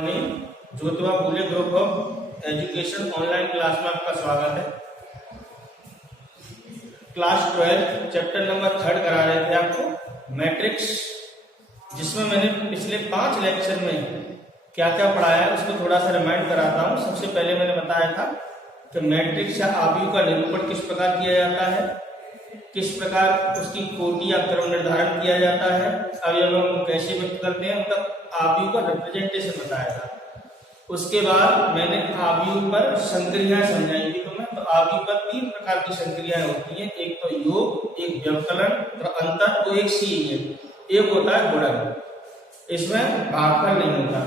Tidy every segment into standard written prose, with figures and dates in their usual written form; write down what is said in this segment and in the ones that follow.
Jyotiba Phule group of education online class में आपका स्वागत है। क्लास 12 चैप्टर नंबर 3 करा रहे थे आपको मैट्रिक्स, जिसमें मैंने पिछले 5 लेक्चर में क्या क्या पढ़ाया है उसको थोड़ा सा रिमाइंड कराता हूँ। सबसे पहले मैंने बताया था कि मैट्रिक्स या आव्यूह का निरूपण किस प्रकार किया जाता है, किस प्रकार उसकी कोटि या क्रम निर्धारण किया जाता है, अवयवों को कैसे व्यक्त करते हैं, मतलब आव्यूह का रिप्रेजेंटेशन बताया था। उसके बाद मैंने आव्यूह पर संक्रियाएं समझाई थी। तो आव्यूह पर 3 प्रकार की संक्रियाएं होती हैं, एक तो योग, एक व्यवकलन और अंतर, तो एक सी है, एक होता है गुणन, इसमें भागफल नहीं होता।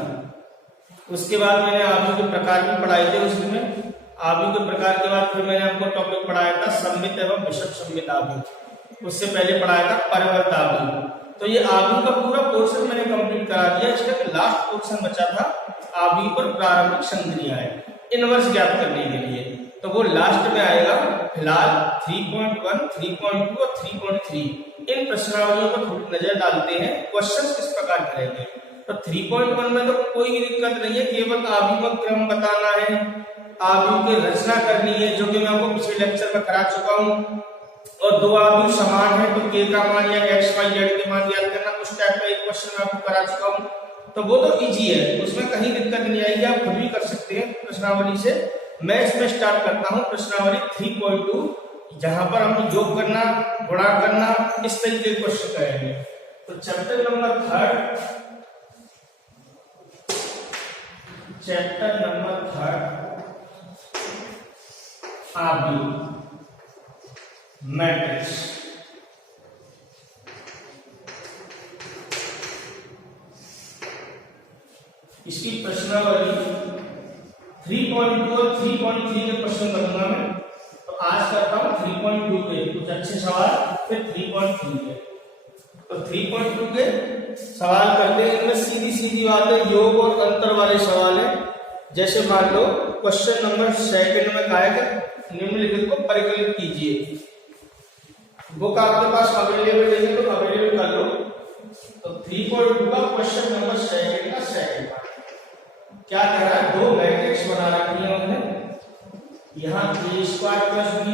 उसके बाद मैंने आव्यूह के प्रकार भी पढ़ाए थे। उसमें आव्यूह के प्रकार के बाद फिर मैंने आपको टॉपिक पढ़ाया था सममित एवं विषम सममित आव्यूह। उससे पहले पढ़ाया था परिवर्त आव्यूह। तो ये आव्यूह का पूरा पोर्शन मैंने कंप्लीट करा दिया। इसका लास्ट पोर्शन बचा था आव्यूह पर प्रारंभिक संक्रियाएं इनवर्स ज्ञात करने के लिए, तो वो लास्ट में आएगा। फिलहाल 3.1, 3.2 और 3.3 इन प्रश्नावलियों पर थोड़ी नजर डालते हैं, क्वेश्चन किस प्रकार करेंगे। तो 3.1 में तो कोई भी दिक्कत नहीं है, केवल आव्यूह का क्रम बताना है, आव्यूह की रचना करनी है, जो कि मैं आपको पिछले लेक्चर में करा चुका हूँ। और 2 आव्यूह समान है तो k का मान या x, y, z के मान ज्ञात करना, उस टाइप का एक क्वेश्चन मैं आपको करा चुका हूँ। तो वो तो इजी है, उसमें कहीं दिक्कत नहीं आएगी, आप खुद भी कर सकते हैं प्रश्नावली से। मैं इसमें स्टार्ट करता हूँ प्रश्नावली 3.2, जहां पर हम योग करना, गुणा करना, इस तरीके के क्वेश्चन करेंगे। तो चैप्टर नंबर 3 आव्यूह मैट्रिक्स। इसकी प्रश्नावली 3.2 और 3.3 के प्रश्न करूंगा मैं। तो आज करता हूं 3.2 के कुछ अच्छे सवाल, फिर 3.3 के। तो 3.2 के सवाल करते हैं, इनमें सीधी सीधी बातें योग और अंतर वाले सवाल है। जैसे मान लो क्वेश्चन नंबर 2 में कहा है कि निम्नलिखित को परिकलित कीजिए। बुक आपके पास अवेलेबल नहीं है तो अवेलेबल कर लो। तो 3.2 का क्वेश्चन नंबर 2 का सेकंड पार्ट क्या कह रहा है, 2 मैट्रिक्स बना रखी है हमने। यहाँ a² + b²,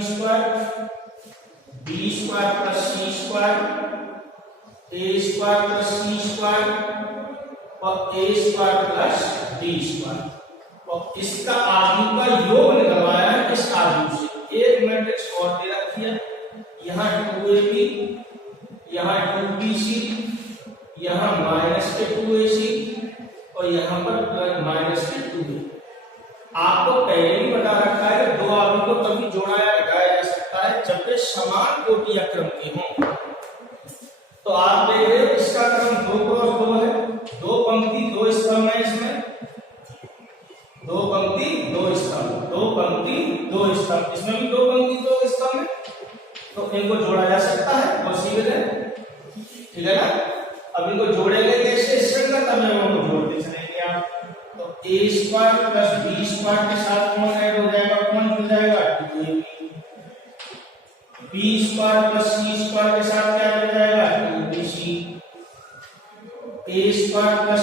b² + c² a² + c² और a² + d², और इसका आव्यूह का योग निकलवाया है इस आव्यूह से। एक मैट्रिक्स और दे रखी है, यहाँ 2ab, यहाँ 2bc, यहाँ -2ac और यहाँ पर -2a। आपको पहले ही बता रखा है कि 2 आव्यूह को तभी जोड़ा या घटाया जा सकता है जब वे समान कोटि या क्रम के हों। तो आप देख रहे हो इसका क्रम 2x2 है, 2 पंक्ति 2 स्तंभ है, इसमें 2 पंक्ति 2 स्तंभ, 2 पंक्ति 2 स्तंभ, इसमें भी 2 पंक्ति 2 स्तंभ है। तो इनको जोड़ा जा सकता है, पॉसिबल है, ठीक है ना। अब इनको जोड़ेंगे कैसे, संगत अवयवों को जोड़ते चलेंगे आप। तो a² + b² के साथ कौन ऐड हो जाएगा, कौन जुड़ जाएगा, 2ab। b² + c² के साथ क्या जुड़ जाएगा, 2bc। a² +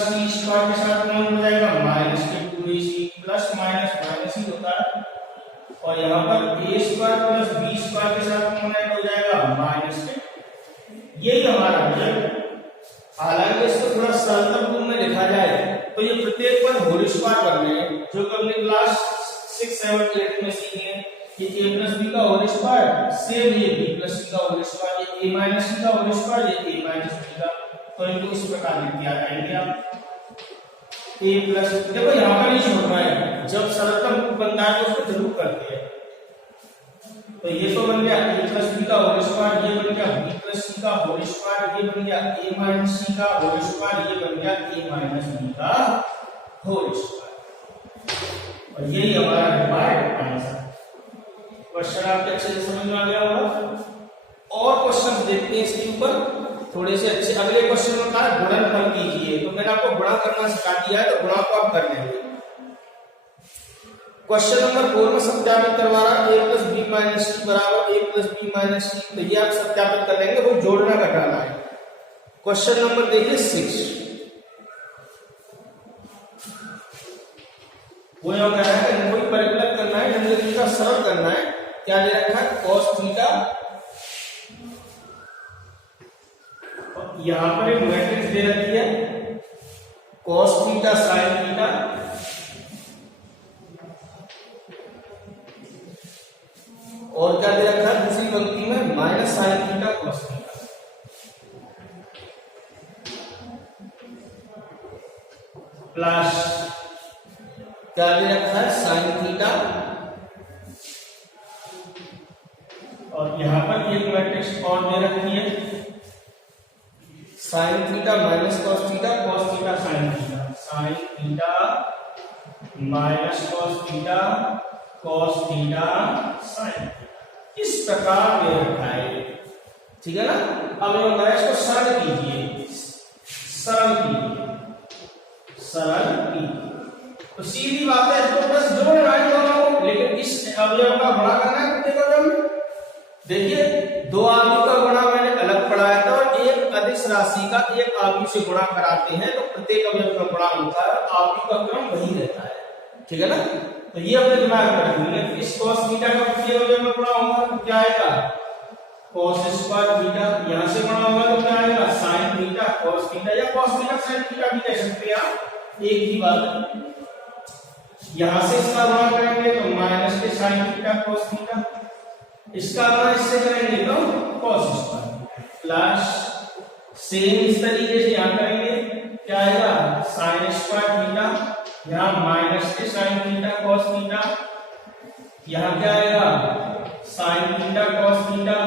c² के साथ कौन जुड़ जाएगा, -2ac, प्लस माइनस माइनस ही होता है। और यहाँ पर a² + b² के साथ कौन ऐड हो जाएगा, -2। यही हमारा रिजल्ट है। हालांकि इसको थोड़ा सरलतम रूप में लिखा जाए तो ये प्रत्येक पर होल स्क्वायर करने हैं, जो कि हमने क्लास 6, 7, 8 में सीखे हैं कि a + b का होल स्क्वायर, सेम ये b + c का होल स्क्वायर, ये a - c का होल स्क्वायर, ये a - b का। तो इनको इस प्रकार लिख दिया जाएंगे आप। a+ देखो यहाँ पर नहीं छोड़ रहा है, जब सरलतम रूप बनता है तो उसको जरूर करते हैं। तो ये तो बन गया a + b का होल स्क्वायर, ये बन गया b + c का होल स्क्वायर, ये बन गया a - c का होल स्क्वायर, ये बन गया a - b का होल स्क्वायर। और यही हमारा रिक्वायर्ड आंसर। क्वेश्चन आपके अच्छे से समझ में आ गया होगा। और क्वेश्चन देखते हैं इसके ऊपर थोड़े से अच्छे। अगले क्वेश्चन में कहा गुणनफल कीजिए, तो मैंने आपको गुणा करना सिखा दिया है, तो गुणा को आप कर लेंगे। क्वेश्चन नंबर 4 में सत्यापित करवा रहा है a + b - c बराबर a + b - c, तो ये आप सत्यापित कर लेंगे, वो जोड़ना घटाना है। क्वेश्चन नंबर देखिए 6, वो यहाँ कह रहा है कोई परिकलन करना है, जनरली का सरल करना है। क्या दे रखा है? cos थीटा, यहाँ पर एक मैट्रिक्स दे रखी है cos थीटा sin थीटा, और क्या दे रखा है दूसरी पंक्ति में minus sin theta cos theta, plus क्या दे रखा है sin थीटा, और यहां पर एक मैट्रिक्स और दे रखी है sin theta minus cos theta cos theta sin theta, sin theta minus cos theta cos theta sin, इस प्रकार दे रखा है। ठीक है ना? अब ये होता है, इसको सरल कीजिए, सरल कीजिए, सरल कीजिए, तो सीधी बात है, इसको बस जोड़ना है दोनों, लेकिन इस अवयव का गुणा करना है कितने का जब? देखिए दो आदमियों का गुणा मैंने अलग पढ़ाया था, और एक अदिश राशि का एक आदमी से गुणा कराते हैं तो प्रत्येक अवयव का गुणा होता है, आदमी का क्रम वही रहता है। ठीक है ना? तो ये अपने दिमाग में रखिए, इस cos थीटा का प्रत्येक अवयव में गुणा होगा तो क्या आएगा? cos स्क्वायर थीटा, यहां से गुणा होगा तो क्या आएगा? sin थीटा cos थीटा, या cos थीटा sin थीटा भी कह सकते हैं आप, एक ही बात है। यहां से इसका गुणा करेंगे तो माइनस के sin थीटा cos थीटा, इसका गुणा इससे करेंगे तो cos स्क्वायर, प्लस सेम इस तरीके से यहां करेंगे, क्या आएगा? sin स्क्वायर थीटा, यहां माइनस के sin थीटा cos थीटा, यहां क्या आएगा? sin थीटा cos थीटा,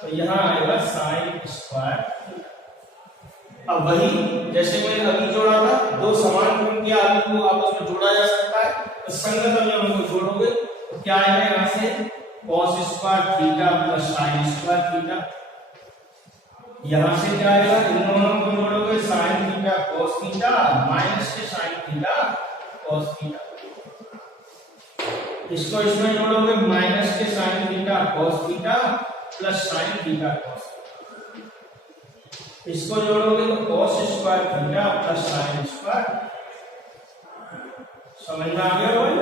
तो यहां आएगा sin स्क्वायर थीटा। अब वही जैसे मैंने अभी जोड़ा था, दो समान क्रम के आदमी को आपस में जोड़ा जा सकता है, तो संगत अवयवों को जोड़ोगे तो क्या आएगा? यहां से cos square theta plus sin square theta, यहां से क्या आएगा? इन दोनों को जोड़ोगे sin theta cos theta minus के sin थीटा cos थीटा, इसको इसमें जोड़ोगे माइनस के sin theta cos theta plus sin theta cos, इसको जोड़ोगे तो cos square theta plus sin square. समझ में आ गया भाई?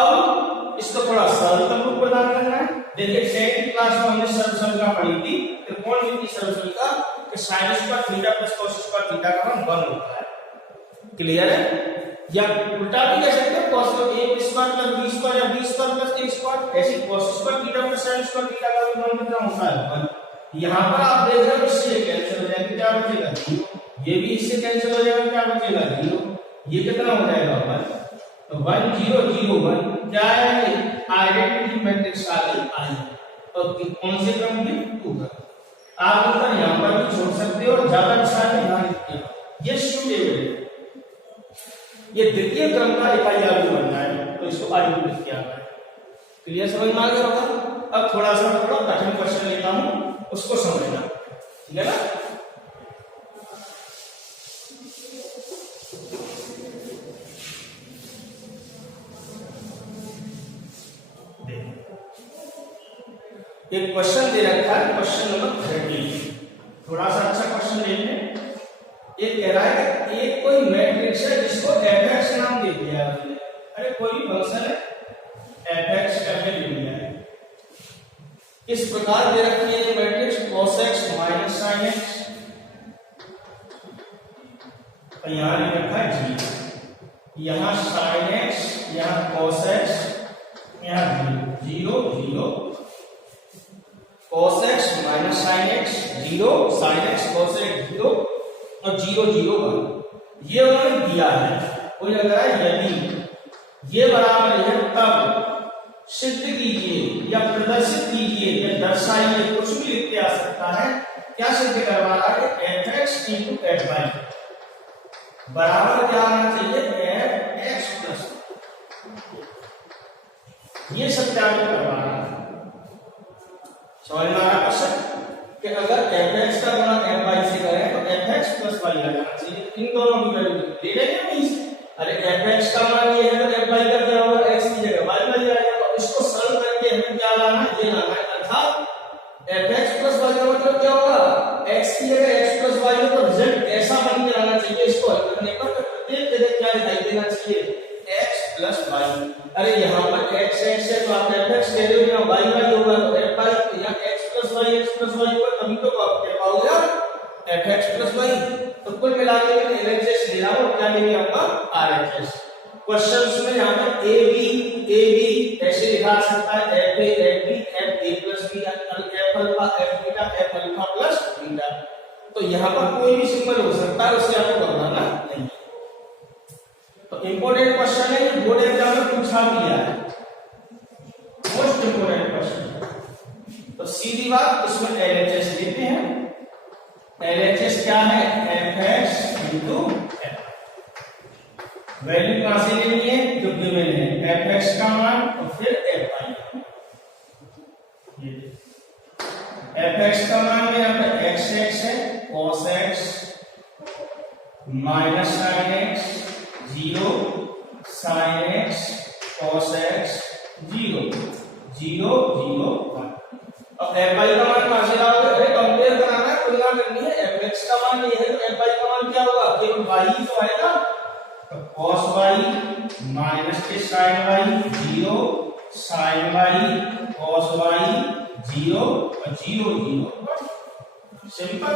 अब इसको थोड़ा सरलतम रूप प्रदान करना है। देखिए 10th क्लास में हमने सरलसंख्या पढ़ी थी, त्रिकोणमितीय सरलसंख्या कि sin square theta plus cos square theta का मान 1 होता है। क्लियर है? या उल्टा भी कह सकते हैं, cos a square plus b square या b square plus a square, ऐसे cos square theta plus sin square theta का भी मान कितना होता है? 1। यहां पर आप देख रहे हो इससे ये कैंसिल हो जाएगा, क्या बचेगा? 0। ये भी इससे कैंसिल हो जाएगा, क्या बचेगा? 0। ये कितना हो जाएगा? 1। तो 1 0 0 1 क्या है? आइडेंटिटी मैट्रिक्स आ गई आई, और कौन से क्रम की? 2 का। आप उत्तर यहां पर भी छोड़ सकते हो, और ज्यादा अच्छा ध्यान रखिए, ये सुटेबल है, ये द्वितीय क्रम का इकाई आलू बनना है, तो इसको आलू लिख के आना है। क्लियर? समझ में आ गया होगा? अब थोड़ा सा थोड़ा कठिन क्वेश्चन लेता हूं, उसको समझना। ठीक है ना? एक क्वेश्चन दे रखा है, क्वेश्चन नंबर 13, थोड़ा सा अच्छा क्वेश्चन ले लें। ये कह रहा है कि एक कोई मैट्रिक्स है जिसको fx नाम दे दिया है। अरे कोई भी फंक्शन है fx करके ले लिया है, इस प्रकार दे रखी है ये matrix cos x minus sin x, और यहां ले रखा है g, यहां sin x, यहां cos x, यहां 0 0 cos x minus sin x 0, sin x cos x 0 और 0 0 1, ये उन्होंने दिया है। कोई लग रहा है यदि ये बराबर है तब सिद्ध कीजिए या प्रदर्शित कीजिए या दर्शाइए, कुछ भी लिख के आ सकता है। क्या सिद्ध करवा रहा है? fx into fy बराबर क्या आना चाहिए? fx प्लस, ये सत्यापित करवा रहा है। समझ में आ रहा क्वेश्चन कि अगर fx का गुणा fy से करें तो fx प्लस y आ जाना चाहिए, इन दोनों की वैल्यू दे देंगे नहीं। अरे fx का मान ये है तो fy का क्या होगा? x की जगह y बन जाएगा, तो इसको सरल करके हमें क्या लाना है? ये लाना है, अर्थात fx प्लस y का मतलब क्या होगा? x की जगह x प्लस y हो, तो रिजल्ट ऐसा बन के आना चाहिए। इसको हल करने पर प्रत्येक जगह क्या दिखाई देना चाहिए x प्लस वाई। अरे यहाँ पर x x है तो आप fx कह रहे हो या y y होगा तो f y या x प्लस y होगा, तभी तो आप कह पाओगे fx प्लस y। तो कुल मिला के मैं LHS ले रहा हूँ, क्या लेंगे आपका RHS। क्वेश्चन में यहाँ पर ए बी ऐसे लिखा सकता है F A plus B, F alpha F beta plus beta. तो यहाँ पर कोई भी सिंबल हो सकता है, उससे आपको घबराना नहीं। तो इंपॉर्टेंट क्वेश्चन है, ये बोर्ड एग्जाम में पूछा गया है, मोस्ट इंपॉर्टेंट क्वेश्चन। तो सीधी बात, इसमें LHS लेते हैं। LHS क्या है? fx into f। वैल्यू कहां से लेनी है? जो गिवन है fx का मान और फिर fy। fx का मान में यहाँ पर x है, cos x minus sin x 0, sin x cos x 0 0 0 1। अब fy का मान कहां से लाओगे? अरे कंपेयर कराना है, तुलना करनी है। fx का मान ये है तो fy का मान क्या होगा? केवल y ही तो आएगा। तो cos y माइनस के sin y 0, sin y cos y 0 और 0 0। सिंपल।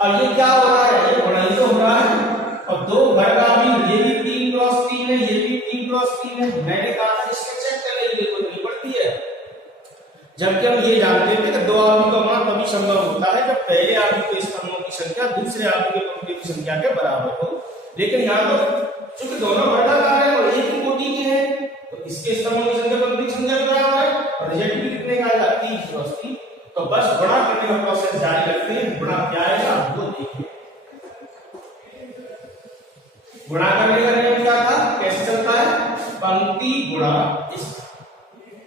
अब ये क्या हो रहा है? ये गुणन तो हो रहा है और दो घर का भी, ये भी 3 क्रॉस 3 है, ये भी 3 क्रॉस 3 है। मैंने कहा था इसके चेक कर लेंगे, कोई नहीं पड़ती है। जबकि हम ये जानते थे कि दो आदमी का मान तभी संभव होता है जब पहले आदमी के स्तंभों की संख्या दूसरे आदमी के पंक्तियों की संख्या के बराबर हो। लेकिन यहाँ तो चूंकि दोनों वर्गाकार है और एक ही कोटि के हैं, तो इसके स्तंभों की संख्या पंक्ति की संख्या के बराबर है और रिजल्ट भी कितने का आएगा? 3 क्रॉस 3। तो बस गुणा करने का प्रोसेस जारी रखते हैं। गुणा क्या आएगा वो देखिए। गुणा करने का नियम क्या था? कैसे चलता है? पंक्ति गुणा स्तंभ।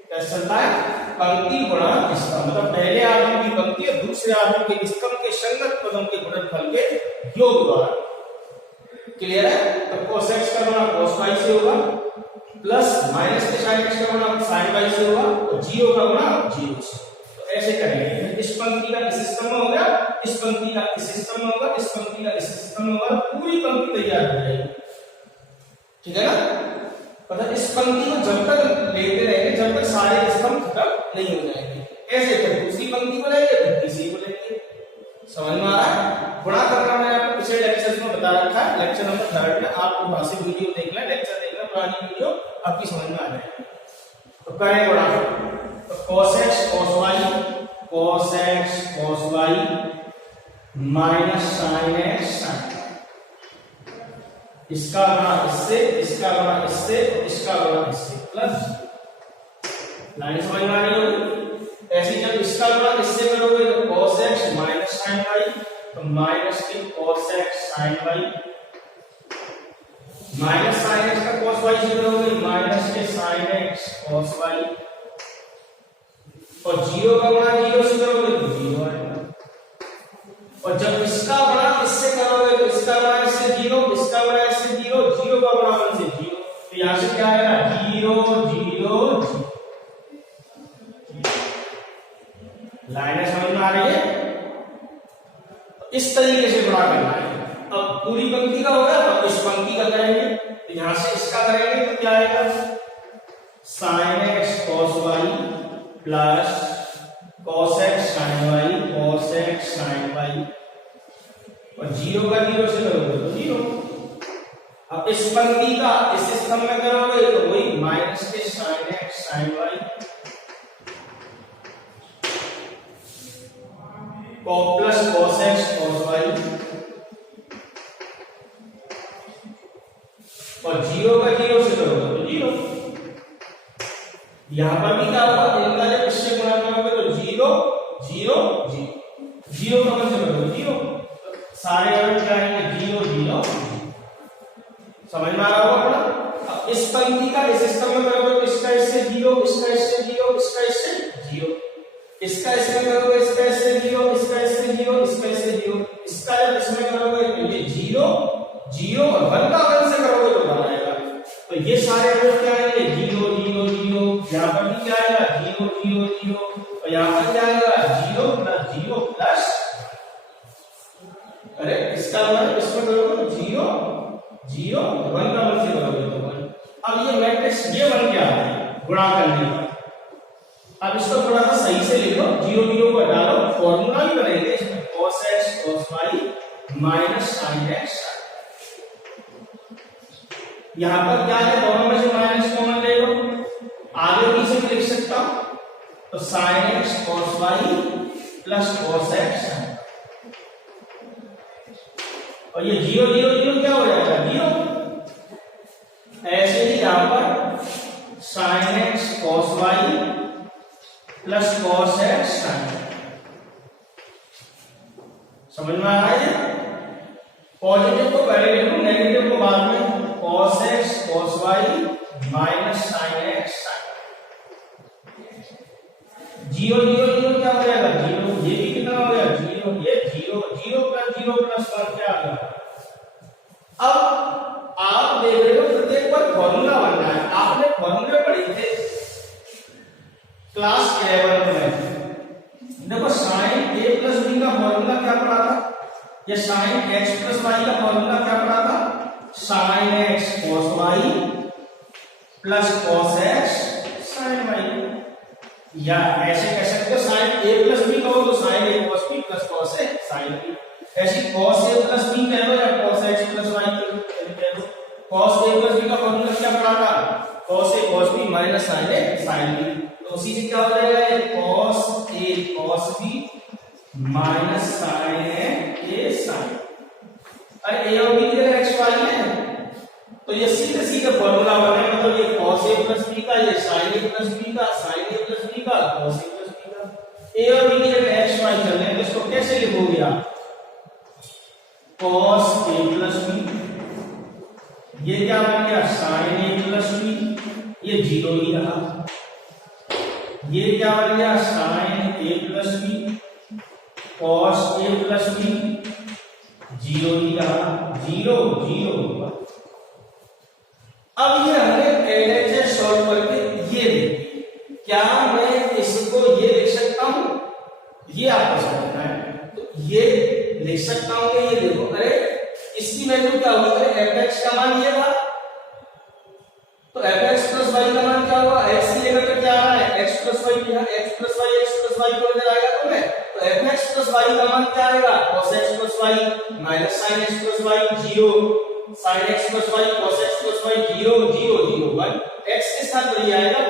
कैसे चलता है? पंक्ति गुणा स्तंभ। मतलब पहले आदमी की पंक्ति और दूसरे आदमी के स्तंभ के संगत पदों के गुणनफल के योग द्वारा। क्लियर है? तो cos x का गुणा cos y से होगा, प्लस माइनस के sin x का गुणा sin y से होगा और 0 का गुणा 0 से। तो ऐसे करेंगे। इस पंक्ति का इस स्तंभ में हो गया, इस पंक्ति का इस स्तंभ में होगा, इस पंक्ति का इस स्तंभ में होगा, पूरी पंक्ति तैयार हो जाएगी। ठीक है ना? मतलब इस पंक्ति को जब तक लेते रहेंगे जब तक सारे स्तंभ खत्म नहीं हो जाएंगे। ऐसे फिर दूसरी पंक्ति को लेंगे, फिर तीसरी को लेंगे। समझ में आ रहा है? गुणा करना मैंने आपको पिछले लेक्चर में बता रखा है, लेक्चर नंबर 3 में। आप वहां से वीडियो देख लें, लेक्चर देख लें, पुरानी वीडियो आपकी समझ में आ जाएगी। तो करें गुणा। तो cos x cos y minus sin x sin। इसका गुणा इससे, इसका गुणा इससे, इसका गुणा इससे, प्लस। लाइन समझ में आ रही होगी? ऐसे जब इसका गुणा इससे करोगे तो cos x minus sin y, तो माइनस के cos x sin y, minus sin x का cos y से करोगे माइनस के sin x cos y, और 0 का गुणा 0 से करोगे तो 0 आएगा। और जब इसका गुणा इससे करोगे तो इसका गुणा इससे 0, इसका गुणा इससे 0, 0 का गुणा 1 से 0। तो यहां से क्या आएगा? 0 0 0। लाइनें समझ में आ रही है? इस तरीके से गुणा करना है। अब पूरी पंक्ति का हो गया, अब इस पंक्ति का करेंगे। तो यहां से इसका करेंगे तो क्या आएगा? sin x cos y plus cos x sin y cos x sin y, और 0 का 0 से करोगे तो 0। अब इस पंक्ति का इस स्तंभ में करोगे तो वही माइनस के sin x sin y plus cos x cos y, और 0 का 0 से करोगे तो 0। यहां पर भी क्या होगा? इनका जब इससे गुणा करोगे तो 0 0 0, 0 का 1 से करोगे 0, सारे अंक क्या आएंगे? 0 0 0। समझ में आ रहा होगा? अब इस पंक्ति का इस स्तंभ में करोगे तो इसका इससे 0, इसका इससे 0, इसका इससे 0, इसका इसमें करोगे इसका इससे 0, इसका इससे 0, इसका इससे 0, इसका जब इसमें करोगे तो ये 0 0 और 1 का 1 से करोगे तो 1 आएगा। तो ये सारे अंक क्या आएंगे? 0 0 0। यहाँ पर भी क्या आएगा? 0 0 0, और यहाँ पर क्या आएगा? 0 प्लस 0 प्लस, अरे इसका मतलब इसमें करोगे तो 0 0 1 का गुणा करने पर। अब इसको थोड़ा सा सही से लिखो, 0 0 को हटा लो, फॉर्मूला भी बनेंगे इसमें cos x cos y minus sin x। यहां पर क्या है, दोनों में से माइनस कॉमन ले लो, आगे पीछे भी लिख सकता हूं, तो sin x cos y plus cos x, और ये 0 0 0 क्या हो जाएगा 0। ऐसे ही यहां पर sin x cos y plus cos x sin। समझ में आ रहा है? पॉजिटिव को पहले लिखो, नेगेटिव को बाद में, cos x cos y minus sin x sin। 0 0 0 क्या हो जाएगा 0, ये भी कितना हो गया 0, ये 0 0 प्लस 1 क्या आ गया। अब आप देख रहे हो प्रत्येक बार फॉर्मूला बनना है, आपने फॉर्मूले पढ़े थे क्लास 11 में। देखो sin a प्लस b का फॉर्मूला क्या पढ़ा था, या sin x प्लस y का फॉर्मूला क्या पढ़ा था, sin x cos y plus cos x sin y। या ऐसे कह सकते हो sin a प्लस b कहो तो sin a cos b plus cos a sin b। ऐसे cos a प्लस b कह दो या cos x प्लस y कह दो। cos a प्लस b का फॉर्मूला क्या पढ़ा था, cos a cos b minus sin a sin b। तो उसी से क्या हो जाएगा, cos a cos b minus sin a sin। अरे a और b की जगह x y है, तो ये सीधे सीधे फॉर्मूला बने, मतलब ये cos a प्लस b का, ये sin a प्लस b का, sin a प्लस b का, cos a प्लस b का। a और b की जगह x y चल रहे हैं, तो इसको कैसे लिखोगे आप, cos a प्लस b, ये क्या बन गया sin a प्लस b, ये 0 ही रहा। ये क्या बन गया sin a plus b, cos a plus b, 0 ही रहा, 0 0। अब ये हमने LHS सॉल्व करके ये देखिए, क्या मैं इसको ये लिख सकता हूं, ये आपको समझना है, तो ये लिख सकता हूं कि ये देखो, अरे इसकी वैल्यू क्या होगा, अरे fx का मान ये था, तो fx प्लस y का मान क्या होगा, x की जगह पे क्या आ रहा है x प्लस y, यहाँ x प्लस y को इधर आएगा तुम्हें, तो fx प्लस y का मान क्या आएगा, cos x plus y minus sin x plus y 0, sin x plus y cos x plus y 0 0 0 1, x के साथ वही आएगा,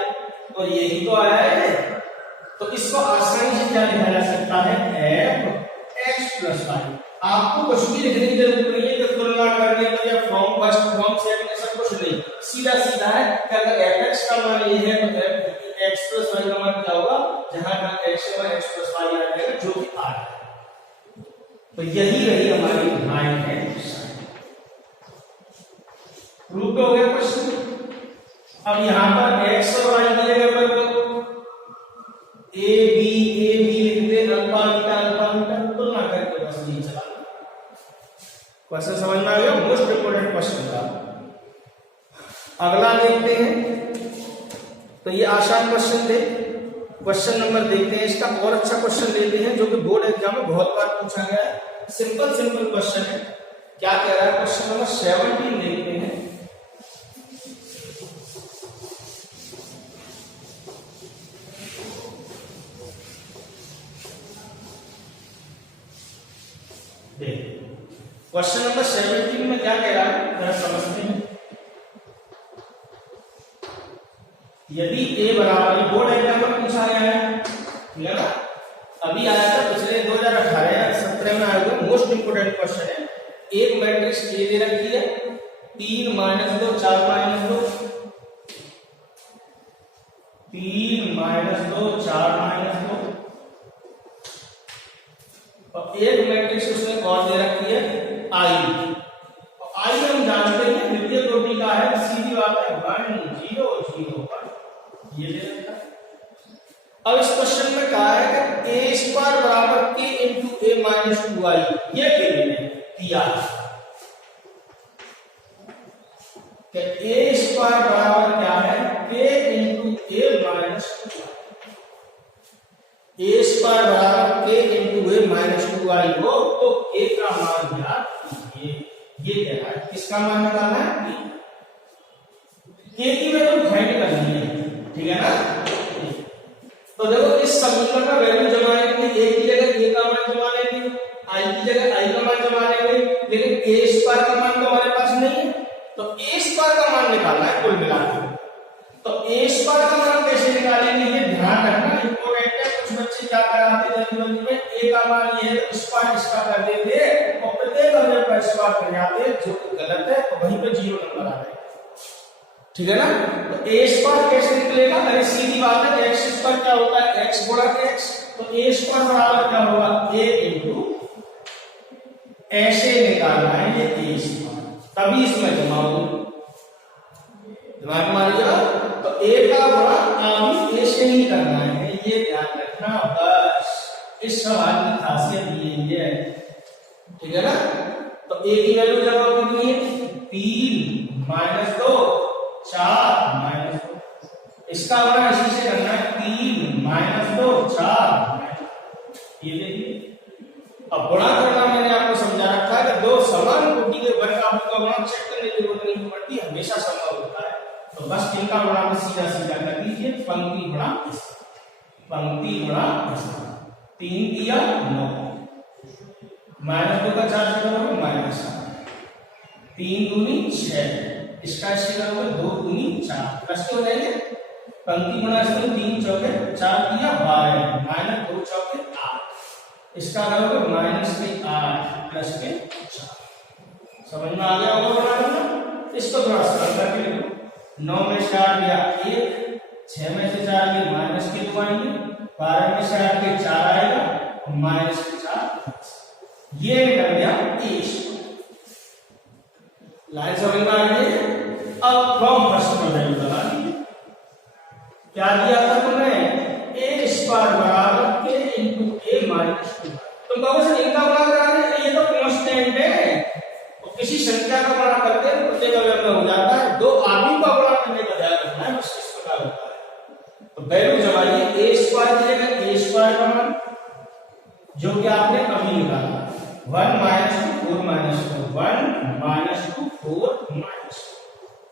और यही तो आया है। तो इसको आसानी से क्या लिखा जा सकता है, f x प्लस y। आपको कुछ भी लिखने की जरूरत नहीं है, कि तुलना करने का या फ्रॉम फर्स्ट फ्रॉम सेकंड ऐसा कुछ नहीं, सीधा सीधा है कि अगर fx का मान ये है तो x प्लस y का मान क्या होगा, जहां का x है वहां x प्लस y आ जाएगा, जो कि r है। तो यही रही हमारी लाइन है। प्रूव हो गया क्वेश्चन। अब यहां पर x और y की जगह पर a b लिखते, अल्फा बीटा तुलना करके बस ये चला। क्वेश्चन समझ में आ गया, मोस्ट इंपोर्टेंट क्वेश्चन था। अगला देखते हैं, तो ये आसान क्वेश्चन थे। क्वेश्चन नंबर देखते हैं, इसका और अच्छा क्वेश्चन लेते हैं जो कि बोर्ड एग्जाम में बहुत बार पूछा गया है। सिंपल क्वेश्चन है। क्या कह रहा है, क्वेश्चन नंबर 17 देखते हैं। क्वेश्चन नंबर 17 में क्या कह रहा है, जरा समझते हैं। यदि a बराबर, बोर्ड एग्जाम में पूछा गया है, ठीक है ना, अभी आया था पिछले 2018 या 17 में आया हुआ मोस्ट इंपोर्टेंट क्वेश्चन है। एक मैट्रिक्स A दे रखी है, 3 - 2 4 - 2, 3 - 2 4 - 2, और एक मैट्रिक्स उसमें और दे रखी है I। I हम जानते हैं द्वितीय कोटि का है, सीधी बात है 1 0 0 1, ये दे रखा है। अब इस क्वेश्चन में कहा है कि a स्क्वायर बराबर k into a minus 2i, ये केवल दिया कि a स्क्वायर बराबर क्या है, k into a minus 2i। a square बराबर k into a minus 2i हो तो a का मान ज्ञात कीजिए। ये कह रहा है, किसका मान निकालना है, k की वैल्यू फाइंड करनी है। ठीक है ना। तो देखो इस समीकरण का वैल्यू जमाने के लिए a की जगह a का मान जमा लेंगे, i की जगह i का मान जमा लेंगे, लेकिन a स्क्वायर का मान तो हमारे पास नहीं है, तो a स्क्वायर का मान निकालना है कुल मिलाकर। तो a स्क्वायर का मान कैसे निकालेंगे ये ध्यान रखना इंपॉर्टेंट है। कुछ बच्चे क्या कराते हैं जल्दी में a का मान ये है तो स्क्वायर इसका कर देते और प्रत्येक अवयव का स्क्वायर कर जाते हैं, जो गलत है। तो वहीं पे 0 नंबर आ जाएगा, ठीक है ना। तो a स्क्वायर कैसे निकलेगा, अरे सीधी बात है, x स्क्वायर क्या होता है x गुणा x, तो a स्क्वायर बराबर क्या होगा a इंटू ऐसे निकालना है ये a स्क्वायर, तभी इसमें जमा होगा। दिमाग मारिएगा, तो a का गुणा अभी a से ही करना है, ये ध्यान रखना बस। इस सवाल की खासियत ये है, ठीक है ना। तो a की वैल्यू जब कितनी है 3 माइनस 2 4 माइनस 2, इसका गुणा इसी से करना है 3 माइनस 2 4, ये देखिए। अब गुणा करना मैंने आपको समझा रखा है कि दो समान कोटि के वर्ग का आपको गुणा चेक करने की जरूरत नहीं पड़ती, हमेशा संभव होता है। तो बस इनका गुणा को सीधा सीधा कर दीजिए, पंक्ति गुणा पंक्ति गुणा 3 दिया 9, माइनस 2 का 4 से करोगे माइनस 3 दूनी 6, इसका इससे करोगे 2 दूनी 4, प्लस हो जाएंगे। पंक्ति गुणा इसमें 3 चौके 4 दिया 12, माइनस 2 चौके 8, इसका करोगे माइनस के 8 प्लस के 4। समझ में आ गया होगा बना करना। इसको थोड़ा सरल करके लिखो, 9 में से 8 गया 1, 6 में से 4 गए माइनस के 2 आएंगे, 12 में से 8 के 4 आएगा और माइनस के 4, ये निकल गया a। लाइन समझ में आ गई। अब फ्रॉम फर्स्ट पर वैल्यू लगा दीजिए। क्या दिया था तुमने a स्क्वायर बराबर k इंटू a माइनस 2। तुम कहोगे सर इनका गुणा करा रहे, ये तो कांस्टेंट है, तो किसी संख्या का गुणा करते हैं प्रत्येक अवयव में हो जाता है, दो आदमी का गुणा करने का ध्यान रखना है, बस इस प्रकार होता है। तो वैल्यू जमाइए a स्क्वायर की जगह a स्क्वायर का मान जो कि आपने अभी निकाला 1 minus 2 4 minus 4, 1 minus 2 4 minus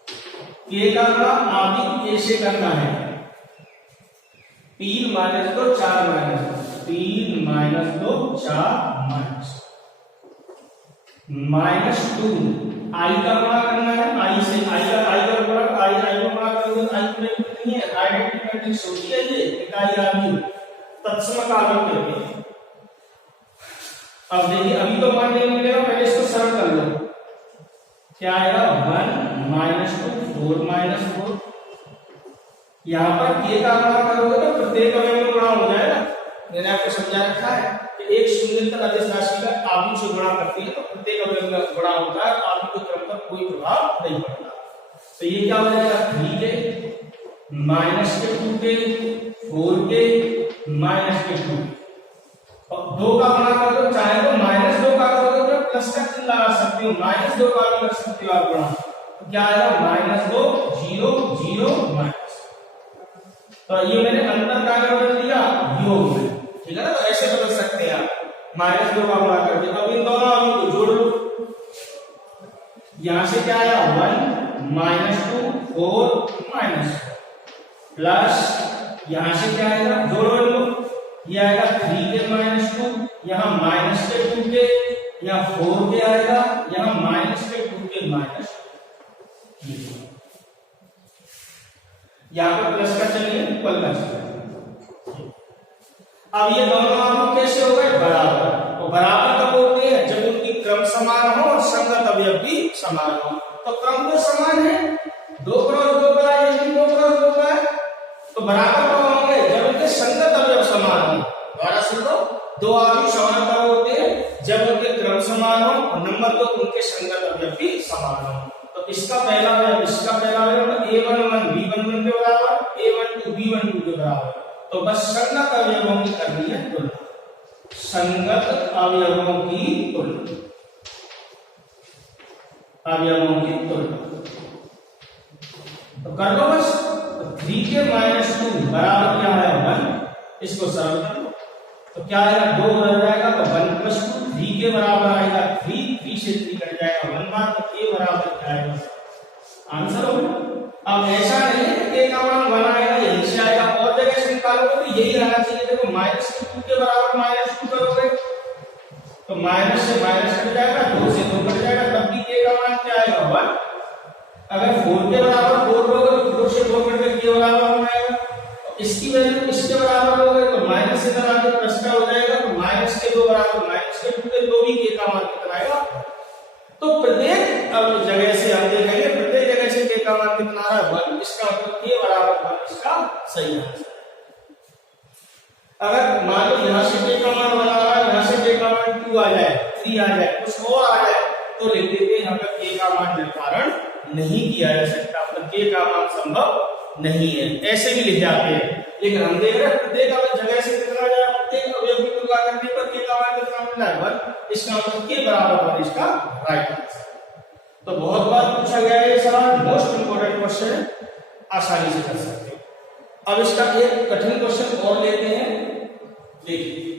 2, k का गुणा आदि a से करना है, 3 minus 2 4 minus 2, 3 minus 2 4 minus 2, i का गुणा करना है, i से i का गुणा i को गुणा करोगे तो i की वैल्यू कितनी है, आइडेंटिटी मैट्रिक्स होती है ये इकाई आदि तत्सम कागज करके। अब देखिए अभी तो मान नहीं मिलेगा, पहले इसको सरल कर लो। क्या आएगा 1 माइनस 2 4 माइनस 4, यहाँ पर k का गुणा करोगे तो प्रत्येक अवयव में गुणा हो जाएगा। मैंने आपको समझा रखा है कि एक शून्य तक अदिश राशि का आदि से गुणा करती है तो प्रत्येक अवयव में गुणा होता है, आदि के क्रम पर कोई प्रभाव नहीं पड़ता। तो ये क्या हो जाएगा 3k माइनस के 2k 4k माइनस के 2, और 2 का गुणा कर दो, चाहे तो माइनस 2 का करोगे तो प्लस का चिन्ह लगा सकते हो, माइनस 2 का भी कर सकते हो आप गुणा। तो क्या आएगा माइनस 2 0 0 माइनस। तो ये मैंने अंतर का बदल दिया योग में, ठीक है ना। तो ऐसे बदल सकते हैं आप, माइनस 2 का गुणा करके। अब इन दोनों अवयव को जोड़ लो, यहां से क्या आया 1 माइनस 2 4 माइनस प्लस यहां से क्या आएगा जोड़ लो, ये आएगा 3k माइनस 2, यहाँ माइनस के 2k, यहाँ 4k आएगा, यहाँ माइनस के 2k माइनस, यहाँ पर प्लस का चलिए इक्वल का चलिए। अब ये दोनों अवयव कैसे हो गए बराबर, तो बराबर कब होते हैं जब उनकी क्रम समान हो और संगत अवयव भी समान हो। तो क्रम तो समान है, 2 क्रॉस 2 का है, ये भी 2 क्रॉस 2 का है, तो बराबर कब होंगे जब उनके संगत अवयव समान हो। दोबारा सुन लो, दो अवयव समान कब होते हैं जब उनके क्रम समान हो और नंबर 2 उनके संगत अवयव भी समान हो। तो इसका पहला अवयव इसका पहला अवयव a11 b11 के बराबर, a12 b12 के बराबर। तो बस संगत अवयवों की करनी है तुलना, संगत अवयवों की तुलना, अवयवों की तुलना तो कर लो बस। 3k माइनस 2 बराबर क्या है 1, इसको सरल कर लो तो क्या आएगा 2 बदल जाएगा तो 1 प्लस 2, 3k बराबर आएगा 3 से 3 कट जाएगा 1 बार, तो k बराबर क्या आएगा आंसर होगा। अब ऐसा नहीं है कि k का मान 1 आएगा यहीं से आएगा, और जगह से निकालोगे तो यही आना चाहिए। देखो -2 के बराबर -2 करोगे तो माइनस से माइनस कट जाएगा, 2 से 2 कट जाएगा, तब भी k का मान क्या आएगा 1। अगर 4 के बराबर 4 लोगे तो 4 से 2 कट के k बराबर 1 आएगा। तो इसकी वैल्यू इसके बराबर लोगे तो माइनस इधर आके प्लस का हो जाएगा, तो माइनस के 2 बराबर माइनस के 2 के 2 भी k का मान कितना आएगा। तो प्रत्येक अब जगह से हम देखेंगे प्रत्येक जगह से k का मान कितना आ रहा है 1, इसका मतलब k बराबर 1 इसका सही आंसर है। अगर मान लो यहां से k का मान 1 आ रहा है, यहां से k का मान 2 आ जाए, 3 आ जाए, कुछ और आ जाए, तो लिख देते हैं यहाँ पर k का मान निर्धारण नहीं किया जा सकता, मतलब k का मान संभव नहीं है, ऐसे भी लिख जाते हैं। लेकिन हम देख रहे हैं प्रत्येक जगह से कितना जाए, प्रत्येक अवयव की तुलना करने पर k का मान कितना मिल रहा है 1, इसका मतलब k बराबर 1 इसका राइट आंसर। तो बहुत बार पूछा गया है ये सवाल, मोस्ट इंपोर्टेंट क्वेश्चन है, आसानी से कर सकते हो। अब इसका एक कठिन क्वेश्चन और लेते हैं, देखिए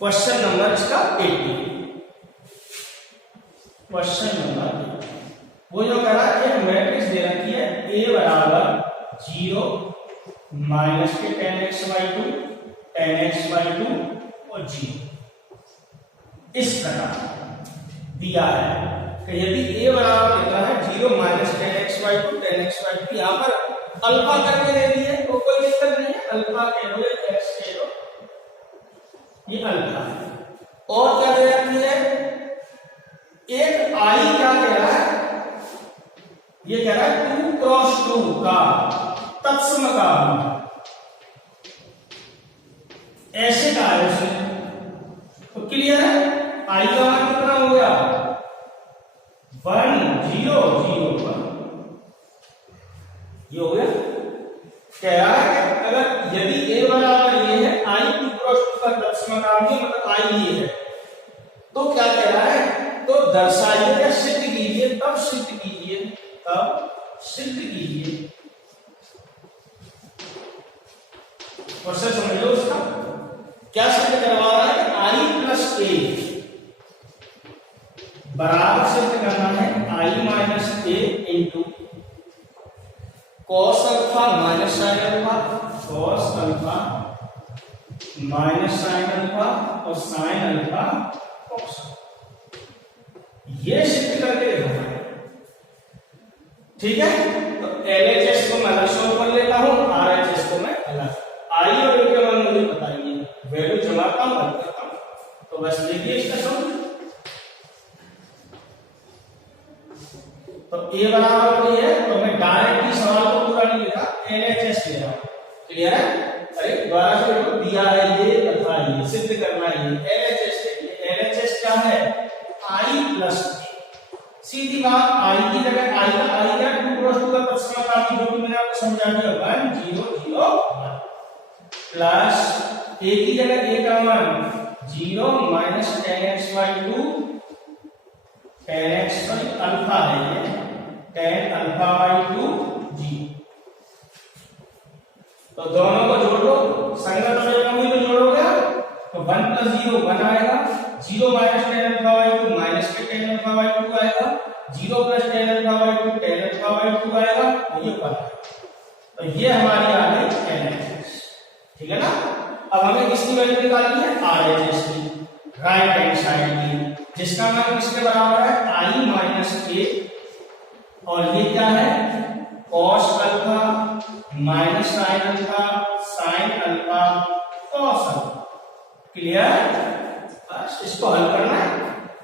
क्वेश्चन नंबर इसका 80। क्वेश्चन नंबर वो जो कह रहा है एक मैट्रिक्स दे रखी है a बराबर 0 माइनस के 10x/2 10x/2 और 0, इस प्रकार दिया है कि यदि a बराबर कितना है 0 माइनस 10x/2 10x/2, यहाँ पर अल्फा करके दे दिए तो कोई दिक्कत नहीं है, अल्फा कह लो या x कह लो, ये अल्फा है। और क्या दे रखी है, एक आई क्या कह रहा है, ये कह रहा है 2 क्रॉस 2 का तत्सम का ऐसे का है उसने, तो क्लियर है आई का मान कितना हो गया 1 0 0 1, ये हो गया। कह रहा है अगर यदि a बराबर ये है आई 2 क्रॉस 2 का तत्सम का मतलब आई ये है, तो क्या कह रहा है, तो दर्शाइए या सिद्ध कीजिए, तब सिद्ध कीजिए, तब सिद्ध कीजिए। क्वेश्चन समझ लो उसका क्या सिद्ध करवा रहा है, आई प्लस ए बराबर सिद्ध करना है I minus A into cos alpha minus sine alpha, cos alpha minus sine alpha और साइन अल्फा कॉस, ये सिद्ध करके दिखाना है। ठीक है, तो LHS को मैं अलग शो कर लेता हूं, RHS को मैं अलग, आई और ए के मान मुझे बताइए, वैल्यू जमाता हूं हल करता हूं, तो बस देखिए इसका सम। तो a बराबर ये है, तो मैं डायरेक्टली सवाल को पूरा नहीं लिखा, LHS ले रहा हूं, क्लियर है। अरे दोबारा से देखो दिया है ये तथा ये सिद्ध करना है, ये LHS है, LHS क्या है i प्लस a, सीधी बात i की जगह i का 2 क्रॉस 2 का तत्सम का जो कि मैंने आपको समझा दिया 1 0 0 1 प्लस a की जगह a का मान 0 माइनस 10x/2 10x अल्फा है ये 10 अल्फा/2 g, तो दोनों को जोड़ दो, संगत अवयवों में तो जोड़ोगे तो 1 + 0 1 आएगा, 0 माइनस 10 अल्फा/2 माइनस के 10 अल्फा/2 आएगा, 0 प्लस 10 अल्फा/2 10 अल्फा/2 आएगा, तो ये 1, तो ये हमारी आ गई LHS। ठीक है ना। अब हमें किसकी वैल्यू निकालनी है, RHS की, राइट हैंड साइड की, जिसका मान किसके बराबर है i माइनस a, और ये क्या है cos alpha minus sine alpha sine alpha cos alpha, clear. बस इसको हल करना है,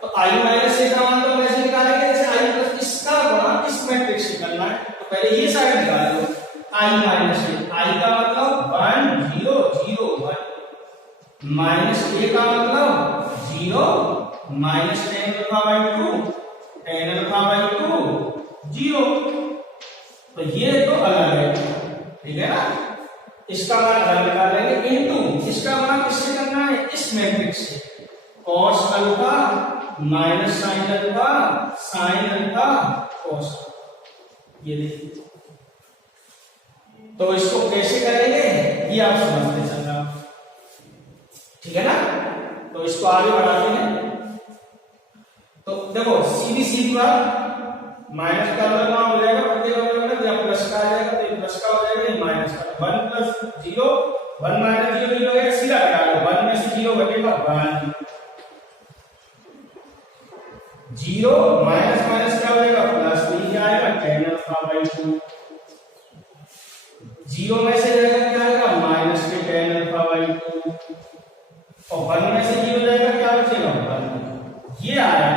तो i माइनस a का मान तो वैसे निकालेंगे जैसे i प्लस इसका गुणा इस मैट्रिक्स से करना है, तो पहले ये साइड निकाल लो, i माइनस a, i का मतलब 1 0 0 1 माइनस a का मतलब 0 माइनस 10 अल्फा/2 10 अल्फा/2 0, तो ये तो अलग है, ठीक है ना। इसका मान अलग निकालेंगे इनटू इसका मान किससे करना है, इस मैट्रिक्स से, cos alpha minus sine alpha sine alpha cos, ये देखिए। तो इसको कैसे करेंगे ये आप समझते चलना। ठीक है ना। तो इसको आगे बढ़ाते हैं। तो देखो सीधी सीधी बात, माइनस का अगर हो जाएगा प्रत्येक अवयव में, या प्लस का आ जाएगा तो ये प्लस का हो जाएगा, ये माइनस का। 1 + 0 1 - 0 0 है, सीधा घटा लो। 1 में से 0 घटेगा 1, 0 माइनस माइनस क्या हो जाएगा प्लस, तो ये आएगा tan α/2। 0 में से जाएगा क्या आएगा माइनस के tan α/2, और 1 में से 0 जाएगा क्या बचेगा 1। ये आया,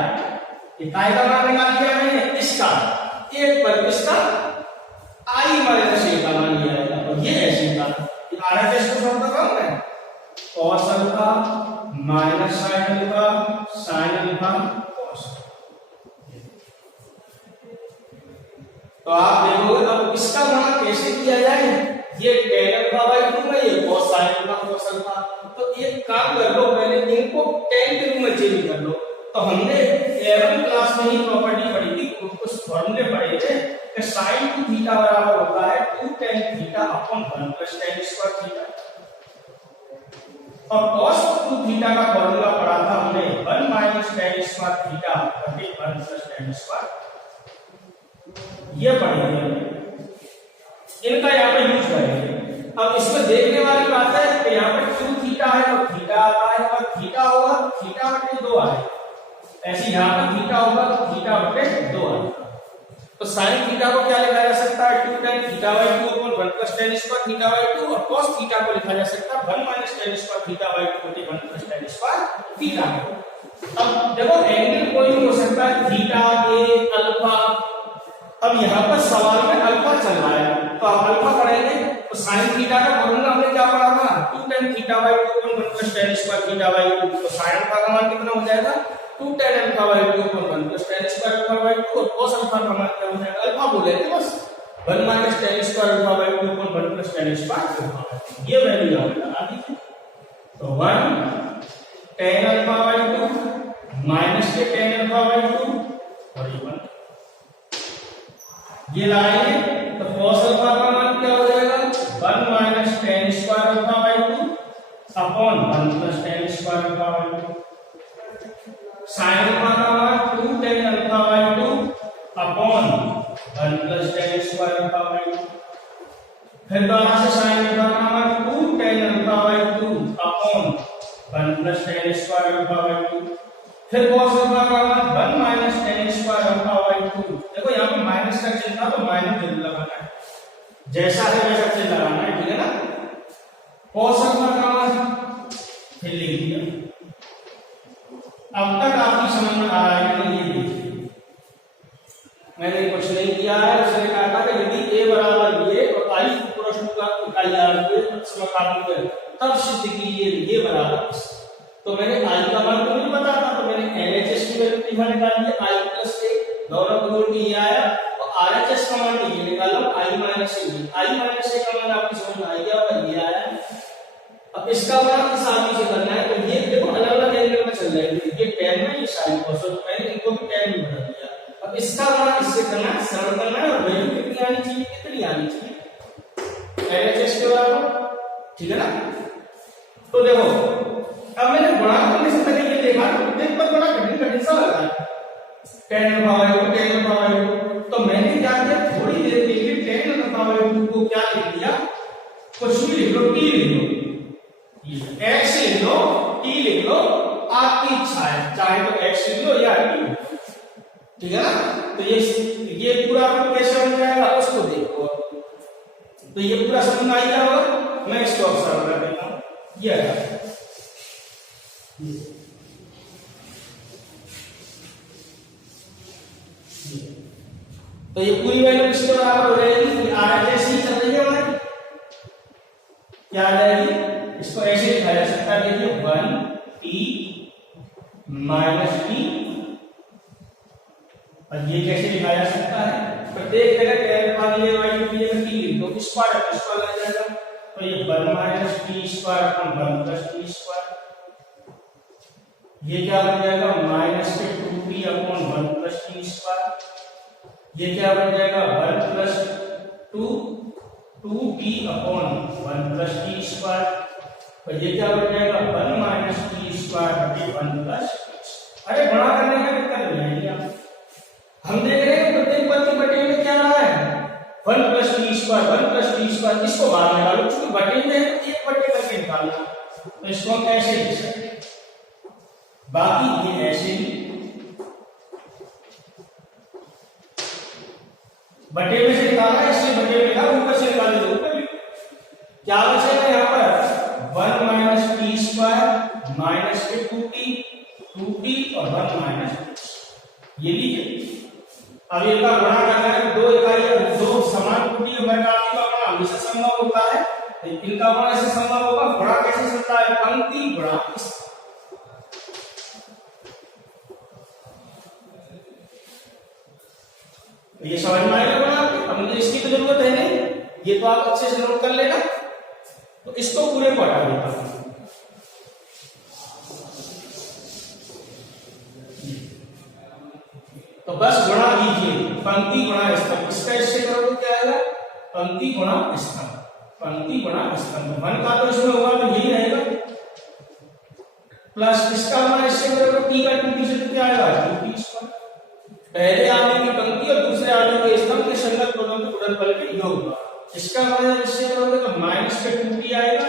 ये काय का मान निकाल दिया मैंने, इसका 1 पर इसका i - a का मान लिया है, और ये ऐसे का RHS को सॉल्व कर रहा हूं मैं। cos α minus sin α, sin α cos। तो आप देखोगे अब इसका मान कैसे किया जाए, ये tan α/2 में, ये cos sin α cos α। तो एक काम कर लो, पहले इनको tan के रूप में चेंज कर लो। तो हमने 11th क्लास में ही प्रॉपर्टी पढ़ी थी, कुछ फॉर्मूले पढ़े थे कि sin 2 थीटा बराबर होता है 2 tan theta upon 1 plus tan square theta, और cos 2 थीटा का फॉर्मूला पढ़ा था हमने 1 माइनस tan स्क्वायर थीटा बटे 1 प्लस tan स्क्वायर, ये पढ़ी थी हमने। इनका यहाँ पे यूज करेंगे। अब इसमें देखने वाली बात है कि यहाँ पे 2 थीटा है तो थीटा आता है, और थीटा होगा थीटा बटे 2 आए, ऐसे यहाँ पर थीटा होगा तो थीटा बटे 2 आए। तो sin थीटा को क्या लिखा जा सकता है 2 tan θ/2 upon 1 plus tan square θ/2, और cos थीटा को लिखा जा सकता है 1 माइनस tan स्क्वायर θ/2 बटे 1 प्लस tan स्क्वायर थीटा। अब देखो एंगल कोई भी हो सकता है, थीटा, ए, अल्फा। अब यहाँ पर सवाल में अल्फा चल रहा है, तो आप अल्फा पढ़ेंगे। तो sin थीटा का फॉर्मूला हमने क्या पढ़ा था 2 tan θ/2 upon 1 plus tan square θ/2। तो sin अल्फा का मान कितना हो जाएगा 2 tan α/2 upon 1 plus tan square α/2, और cos अल्फा का मान क्या हो जाएगा, अल्फा बोलेंगे बस, 1 minus tan square α/2 upon 1 plus tan square α/2। ये वैल्यू आप लगा दीजिए। तो 1 tan α/2 माइनस के tan α/2 और ये 1, ये लाएंगे तो cos अल्फा का मान क्या हो जाएगा 1 minus tan square α/2 upon 1 plus tan square α/2। sin alpha का मान 2 tan α/2 upon 1 plus tan square α/2। फिर दोबारा से sin अल्फा का मान 2 tan α/2 upon 1 plus tan square α/2। फिर cos अल्फा का मान 1 माइनस tan स्क्वायर α/2। देखो यहाँ पे माइनस का चिन्ह था तो माइनस जरूर लगाना है, जैसा है वैसा चिन्ह लगाना है, ठीक है ना। cos अल्फा का मान फिर लिख दिया। अब तक आपकी समझ में आ रहा है कि ये देखिए मैंने कुछ नहीं किया है, उसने कहा था कि यदि a बराबर ये और i प्रश्न का इकाई आर तब सिद्ध कीजिए ये बराबर। तो मैंने i का मान तो नहीं पता था, तो मैंने LHS की वैल्यू निकाल दी i प्लस a, दोनों को जोड़ के ये आया, और RHS का मान ये निकाला i माइनस a का मान आपकी समझ में आ गया और ये आया। अब इसका मान किस आदमी से करना है, तो ये देखो अलग अलग एंगल में चल रहा है, ये tan में ये sin cos, तो मैंने इनको भी tan में बदल दिया। अब इसका मान इससे करना है, सरल करना है, और वैल्यू कितनी आनी चाहिए, कितनी आनी चाहिए LHS के बराबर, ठीक है ना। तो देखो अब मैंने बड़ा करने से पहले ये देखा देख पर बड़ा कठिन सा लगा tan α/2, तो मैंने क्या किया थोड़ी देर के लिए tan α/2 को क्या लिख दिया, कुछ भी लिख लो, t लिख लो, x लिख लो, t लिख लो, आपकी इच्छा है, चाहे तो x लिख लो या t, ठीक है ना। तो ये पूरा कैसे बन जाएगा उसको देखो। तो ये पूरा समझ में आ गया होगा, मैं इसको ऑब्जर्व कर देता हूं। ये तो ये पूरी वैल्यू किसके बराबर हो जाएगी, RHS ही चल रही है हमारी, क्या आ जाएगी, इसको ऐसे लिखा जा सकता है, देखिए 1t माइनस t, और ये कैसे लिखा जा सकता है, प्रत्येक जगह tan मान लीजिए y की जगह t लिख दो, स्क्वायर लग जाएगा, तो ये 1 minus t square upon 1 plus t square, ये क्या बन जाएगा माइनस के 2t upon 1 plus t square, ये क्या बन जाएगा 1 plus 2t upon 1 plus t square, तो ये क्या बन जाएगा 1 माइनस टी स्क्वायर बटे 1 प्लस। अरे गुणा करने में दिक्कत नहीं आएगी आप, हम देख रहे हैं प्रत्येक पद के बटे में क्या रहा है 1 plus T square, 1 plus T square, इसको बाहर निकालो क्योंकि बटे में है तो एक बटे करके निकालना, तो इसको हम ऐसे लिख सकते हैं, बाकी ये ऐसे ही बटे में से निकाला, इसलिए बटे में निकाला, ऊपर से निकाल दो, ऊपर क्या बचेगा यहाँ पर 1 माइनस टी स्क्वायर माइनस के 2t और 1 माइनस ये लीजिए। अब इनका गुणा करना है, दो इकाइयां दो समान कोटि के वर्गाकार का गुणा हमेशा संभव होता है, इनका गुणा ऐसे संभव होगा, गुणा कैसे चलता है पंक्ति गुणा स्तंभ। ये समझ में आएगा गुणा आपको, अब मुझे इसकी तो जरूरत है नहीं, ये तो आप अच्छे से नोट कर लेना, तो इसको पूरे को हटा देगा। तो बस गुणा कीजिए पंक्ति गुणा स्तंभ, इसका इससे करोगे क्या आएगा पंक्ति गुणा स्तंभ, पंक्ति गुणा स्तंभ, 1 का तो इसमें होगा तो यही रहेगा, प्लस इसका गुणा इससे करोगे टी का 2t से क्या आएगा 2t स्क्वायर, पहले आने की पंक्ति और दूसरे आने के स्तंभ के संगत पदों के गुणनफल के योग, इसका गुणा इससे करोगे तो माइनस का 2t आएगा,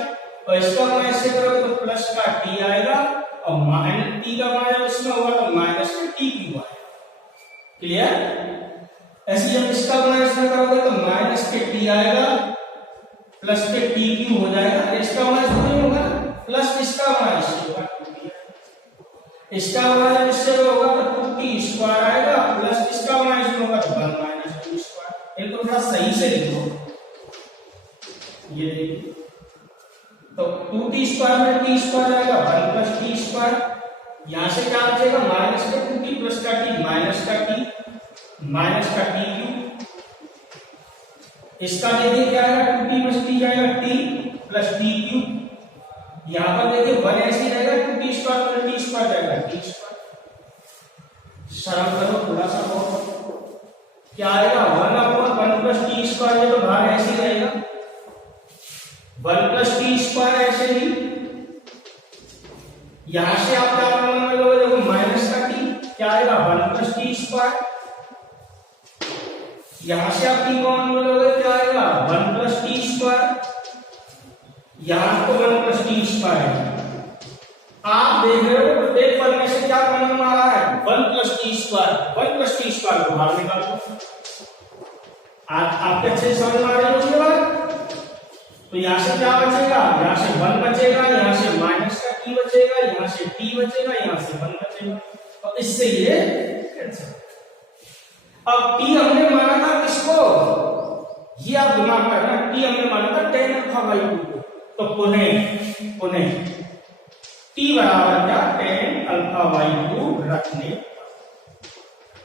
और इसका गुणा इससे करोगे तो प्लस का t आएगा, और माइनस t का गुणा इसमें होगा तो माइनस का t क्यूब आएगा। क्लियर? ऐसे जब इसका गुणा इसमें करोगे तो माइनस के t आएगा प्लस के t क्यूब हो जाएगा, इसका गुणा इसमें होगा प्लस इसका गुणा इससे होगा, इसका गुणा इससे होगा तो 2t स्क्वायर आएगा, प्लस इसका गुणा इसमें होगा तो 1 माइनस टी स्क्वायर। इनको थोड़ा सही से लिखो, ये देखिए तो 2t स्क्वायर में t स्क्वायर आएगा 1 प्लस टी स्क्वायर, यहां से क्या बचेगा माइनस का 2t प्लस का t माइनस का t क्यूब, इसका देखिए क्या आएगा 2t प्लस t जाएगा t प्लस t क्यूब, यहां पर देखिए 1 ऐसे रहेगा 2t square plus t square जाएगा t स्क्वायर, सरल करो थोड़ा सा बहुत क्या आएगा 1 प्लस t स्क्वायर, ये तो बाहर ऐसे ही रहेगा 1 प्लस टी स्क्वायर ऐसे ही, यहां से आप क्या कॉमन में लोगे देखो माइनस का t क्या आएगा 1 प्लस टी स्क्वायर, यहां से आप t कॉमन में लोगे क्या आएगा 1 प्लस टी स्क्वायर, यहां तो 1 प्लस टी स्क्वायर, आप देख रहे हो प्रत्येक पद में से क्या कॉमन आ रहा है 1 plus T square, 1 plus T square को बाहर निकालो, आपके अच्छे से समझ में आ रही है उसके बाद, तो यहां से क्या बचेगा, यहां से 1 बचेगा, यहां से माइनस का t बचेगा, यहां से t बचेगा, यहां से 1 बचेगा, और इससे ये कैंसिल। अब t हमने माना था किसको, ये आप दिमाग में रखना, t हमने माना था tan अल्फा बाई 2 को, तो पुनः t बराबर क्या tan अल्फा बाई 2 रखने,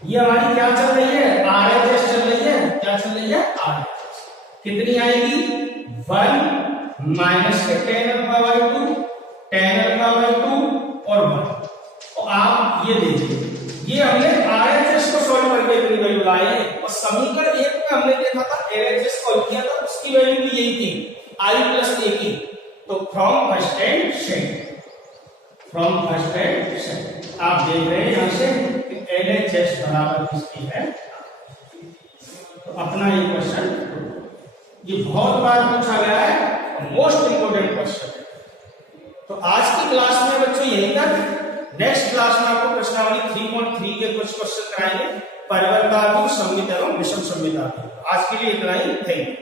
ये हमारी क्या चल रही है RHS चल रही है, क्या चल रही है RHS, कितनी आएगी 1 माइनस के tan अल्फा बाई 2 और 1, और आप ये देखिए ये हमने RHS को सॉल्व करके इतनी वैल्यू लाए, और समीकरण 1 में हमने देखा था LHS सॉल्व किया था, उसकी वैल्यू भी यही थी I प्लस a की, तो फ्रॉम फर्स्ट एंड सेकंड आप देख रहे हैं यहां से LHS बराबर किसकी है, तो अपना ये क्वेश्चन ये बहुत बार पूछा गया है, मोस्ट इंपोर्टेंट क्वेश्चन है। तो आज की क्लास में बच्चों यही तक, नेक्स्ट क्लास में आपको प्रश्नावली 3.3 के कुछ क्वेश्चन कराएंगे, परिवर्तात्मक सममित एवं विषम सममित। आज के लिए इतना ही, थैंक यू।